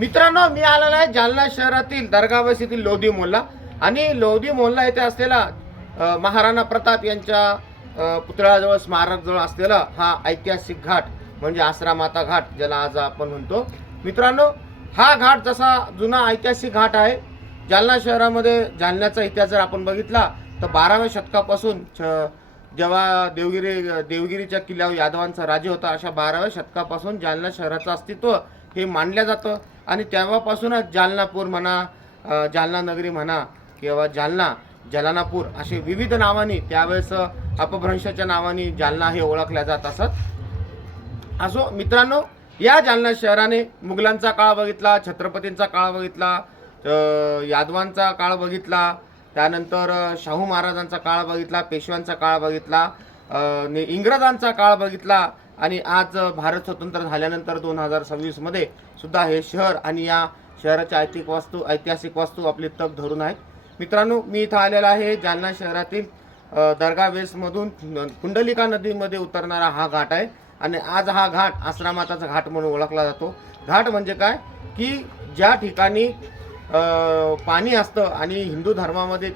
मित्रांनो, मी आलेलो आहे जालना शहरातील दर्गा येथील लोधी मोहल्ला आणि लोधी मोहल्ला येथे असलेला महाराणा प्रताप यांच्या पुतळ्याजवळ स्मारकजवळ असलेला हा ऐतिहासिक घाट म्हणजे आसरामाता घाट ज्याला आज आपण म्हणतो. मित्रांनो, हा घाट जसा जुना ऐतिहासिक घाट आहे. जालना शहरामध्ये जालन्याचा इतिहास जर आपण बघितला तर 12व्या शतकापासून जेव्हा देवगिरीच्या किल्ल्यावर यादवांचा राज्य होता अशा 12व्या शतकापासून जालना शहराचं अस्तित्व हे मानलं जातं आणि तेव्हापासूनच जालनापूर म्हणा, जालना नगरी म्हणा किंवा जालना जलानापूर असे विविध नावांनी त्यावेळेस अपभ्रंशाच्या नावाने जालना हे ओळखल्या जात असत. असो मित्रांनो, या जालना शहराने मुघलांचा काळ बघितला, छत्रपतींचा काळ बघितला, यादवांचा काळ बघितला, त्यानंतर शाहू महाराजांचा काळ बघितला, पेशव्यांचा काळ बघितला, इंग्रजांचा काळ बघितला आणि आज भारत स्वतंत्र झाल्यानंतर 2026 मध्ये सुद्धा हे शहर आणि या शहराच्या ऐतिहासिक वास्तू आपली तग धरून आहेत. मित्रांनो, मी इथं आलेला आहे जालना शहरातील दर्गा वेसमधून कुंडलिका नदीमध्ये उतरणारा हा घाट आहे आणि आज हा घाट आसरामाताचा घाट म्हणून ओळखला जातो. घाट म्हणजे काय की ज्या ठिकाणी पाणी असतं आणि हिंदू धर्मामध्ये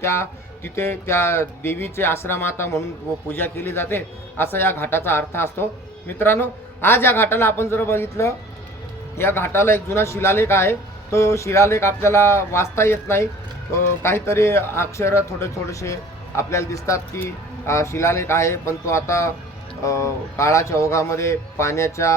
तिथे त्या देवीचे आसरामाता म्हणून पूजा केली जाते असा या घाटाचा अर्थ असतो. मित्रांनो, आज या घाटाला आपण जर बघितलं, या घाटाला एक जुना शिलालेख आहे. तो शिलालेख आपल्याला वाचता येत नाही, काहीतरी अक्षर थोडेसे आपल्याला दिसतात की शिलालेख आहे, पण तो आता काळाच्या ओघामध्ये पाण्याच्या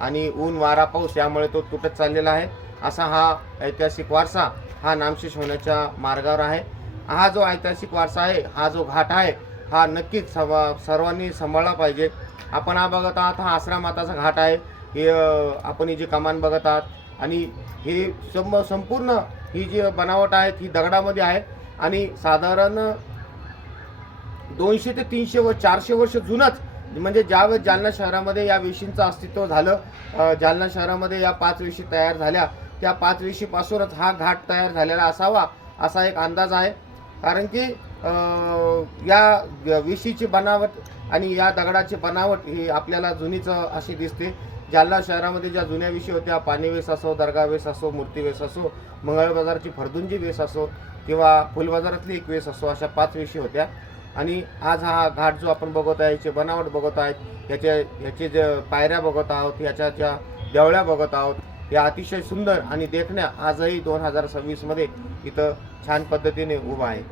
आणि ऊन वारा पाऊस यामुळे तो तुटत चाललेला आहे. असा हा ऐतिहासिक वारसा हा नामशेष होण्याच्या मार्गावर आहे. हा जो ऐतिहासिक वारसा आहे, हा जो घाट आहे, हा नक्कीच सर्वांनी सांभाळला पाहिजे. आपण हा बघत आहात, हा आसरामाताचा घाट आहे. हे आपण ही जी कमान बघत आहात आणि हे संपूर्ण ही जी बनावट आहे ही दगडामध्ये आहे आणि साधारण 200 ते 300 व 400 वर्ष जुनच, म्हणजे ज्यावेळेस जालना शहरामध्ये या वेशींचं अस्तित्व झालं, जालना शहरामध्ये या 5 वेशी तयार झाल्या, त्या 5 वेशीपासूनच हा घाट तयार झालेला असावा असा एक अंदाज आहे. कारण की या वेशीची बनावट आणि या दगडाची बनावट ही आपल्याला जुनीच अशी दिसते. जालना शहरामध्ये ज्या जुन्या वेशी होत्या, पाणीवेस असो, दर्गा वेस असो, मूर्तिवेस असो, मंगळ बाजारची फरदुंजी वेस असो किंवा फुलबाजारातली एक वेस असो, अशा 5 वेशी होत्या. आणि आज हा घाट जो आपण बघत आहे, याची बनावट बघत आहेत, ह्याचे जे पायऱ्या बघत आहोत, ह्याच्या ज्या देवळ्या बघत आहोत, या अतिशय सुंदर आणि देखण्या आजही 2026 मध्ये इथं छान पद्धतीने उभा आहे.